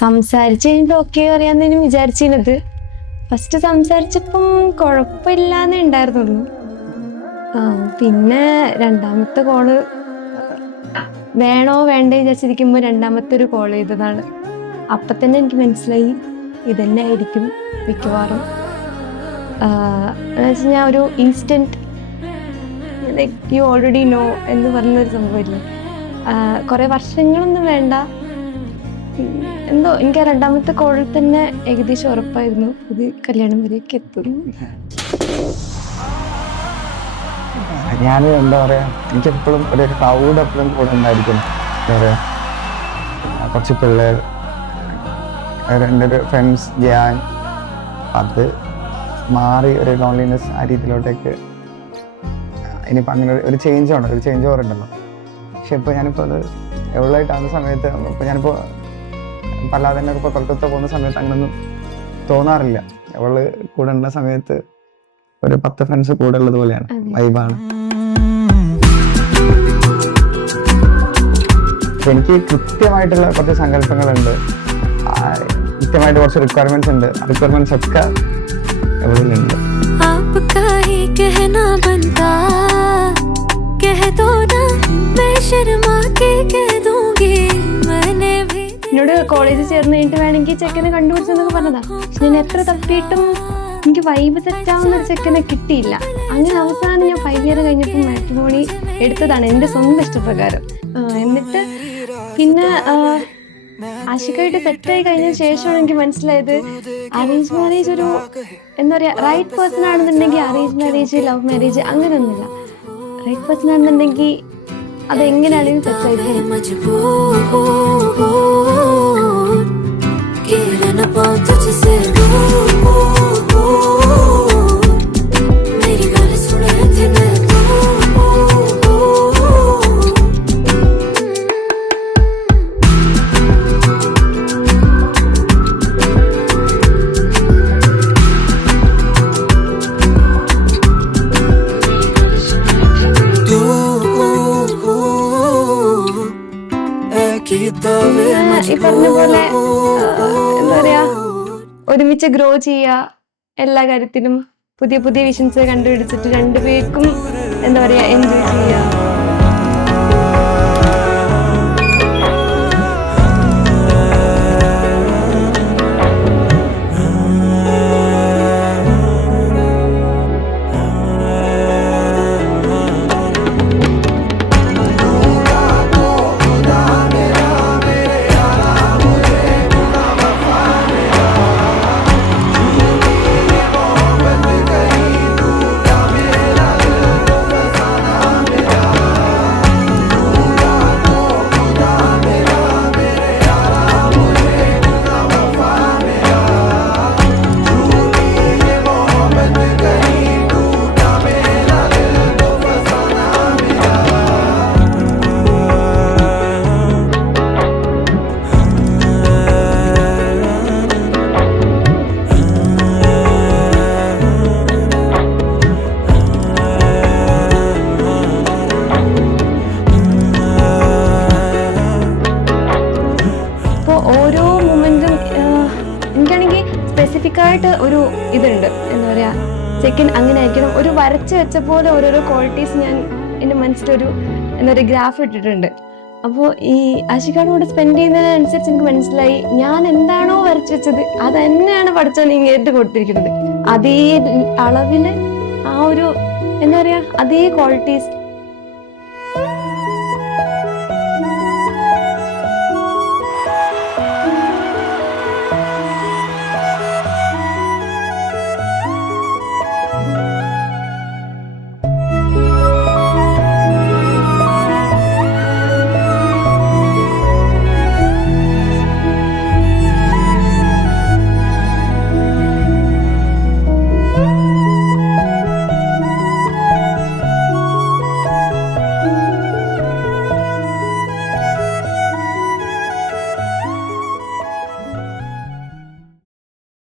സംസാരിച്ച് കഴിഞ്ഞിട്ട് ഓക്കെ അറിയാമെന്നു വിചാരിച്ചിരുന്നത്. ഫസ്റ്റ് സംസാരിച്ചപ്പം കുഴപ്പമില്ലാന്നേ ഉണ്ടായിരുന്നുള്ളൂ. പിന്നെ രണ്ടാമത്തെ കോള് വേണോ വേണ്ടേ വിചാരിച്ചിരിക്കുമ്പോൾ രണ്ടാമത്തെ ഒരു കോൾ ചെയ്തതാണ്. അപ്പം തന്നെ എനിക്ക് മനസ്സിലായി ഇതന്നെ ആയിരിക്കും മിക്കവാറും. എന്ന് വെച്ചാൽ ഞാൻ ഒരു instant like you already know എന്ന് പറഞ്ഞൊരു സംഭവമില്ലേ, കുറേ വർഷങ്ങളൊന്നും വേണ്ട. എന്തോ എനിക്ക് ആ രണ്ടാമത്തെ കോളിൽ തന്നെ ഏകദേശം ഉറപ്പായിരുന്നു ഇത് കല്യാണം വരെയൊക്കെ എത്തും. ഞാൻ എന്താ പറയാ, എനിക്കെപ്പോഴും ഒരു ക്രൗഡ് എപ്പോഴും കൂടെ ഉണ്ടായിരിക്കും. എന്താ പറയാ, കുറച്ച് പിള്ളേർ, എൻ്റെ ഒരു ഫ്രണ്ട്സ്, ഞാൻ അത് മാറി ഒരു ലോൺലിനെസ് ആ രീതിയിലോട്ടേക്ക് ഇനിയിപ്പോൾ അങ്ങനെ ഒരു ചേഞ്ച് ഓവർ ഉണ്ടല്ലോ. പക്ഷെ ഇപ്പോൾ ഞാനിപ്പോൾ അത് എവളായിട്ടാകുന്ന സമയത്ത് ഇപ്പോൾ ഞാനിപ്പോൾ അല്ലാതെ തന്നെ ഇപ്പോൾ കൊൽക്കത്ത പോകുന്ന സമയത്ത് അങ്ങനെയൊന്നും തോന്നാറില്ല. അവള് കൂടെ ഉള്ള സമയത്ത് ഒരു 10 ഫ്രണ്ട്സ് കൂടെ ഉള്ളത് പോലെയാണ്, വൈബാണ്. എനിക്ക് കൃത്യമായിട്ടുള്ള കുറച്ച് സങ്കല്പങ്ങളുണ്ട്, കൃത്യമായിട്ട് കുറച്ച് റിക്വയർമെന്റ്സ് ഉണ്ട്. റിക്വയർമെന്റ്സ് ഒക്കെ എവിടെയുണ്ട്. എന്നോട് കോളേജിൽ ചേർന്ന് കഴിഞ്ഞിട്ട് വേണമെങ്കിൽ ചെക്കനെ കണ്ടുപിടിച്ചെന്നൊക്കെ പറഞ്ഞതാ. പക്ഷെ ഞാൻ എത്ര തപ്പിയിട്ടും എനിക്ക് വൈബ് സെറ്റാവുന്ന ഒരു ചെക്കനെ കിട്ടിയില്ല. അങ്ങനെ അവസാനം ഞാൻ 5 ഇയർ കഴിഞ്ഞപ്പോൾ മാട്രിമോണി എടുത്തതാണ് എൻ്റെ സ്വന്തം ഇഷ്ടപ്രകാരം. എന്നിട്ട് പിന്നെ ആഷിക്കായിട്ട് സെറ്റായി കഴിഞ്ഞ ശേഷമാണ് എനിക്ക് മനസ്സിലായത് അറേഞ്ച് മാരേജ് ഒരു എന്താ പറയുക, റൈറ്റ് പേഴ്സൺ ആണെന്നുണ്ടെങ്കിൽ അറേഞ്ച് മാരേജ്, ലവ് മാരേജ് അങ്ങനെയൊന്നുമില്ല. റൈറ്റ് പേഴ്സൺ ആണെന്നുണ്ടെങ്കിൽ അതെങ്ങനെയാണെങ്കിലും സെറ്റായിരിക്കും. ഈ പറഞ്ഞ പോലെ എന്താ പറയാ, ഒരുമിച്ച് ഗ്രോ ചെയ്യുക, എല്ലാ കാര്യത്തിനും പുതിയ പുതിയ വിഷൻസ് കണ്ടുപിടിച്ചിട്ട് രണ്ടുപേർക്കും എന്താ പറയാ എൻജോയ് ചെയ്യുക. ഓരോ മൊമെന്റും എനിക്കാണെങ്കിൽ സ്പെസിഫിക് ആയിട്ട് ഒരു ഇതുണ്ട്, എന്താ പറയാ, സെക്കൻഡ് അങ്ങനെ ആയിരിക്കണം. ഒരു വരച്ച് വെച്ച പോലെ ഓരോരോ ക്വാളിറ്റീസ് ഞാൻ എൻ്റെ മനസ്സിലൊരു എന്താ പറയുക ഗ്രാഫ് ഇട്ടിട്ടുണ്ട്. അപ്പോൾ ഈ ആഷിഖാടെ കൂടെ സ്പെൻഡ് ചെയ്യുന്നതിനനുസരിച്ച് എനിക്ക് മനസ്സിലായി ഞാൻ എന്താണോ വരച്ചു വെച്ചത് അത് തന്നെയാണ് പഠിച്ചത് ഇങ്ങേറ്റ് കൊടുത്തിരിക്കുന്നത്. അതേ അളവില് ആ ഒരു എന്താ പറയാ അതേ ക്വാളിറ്റീസ്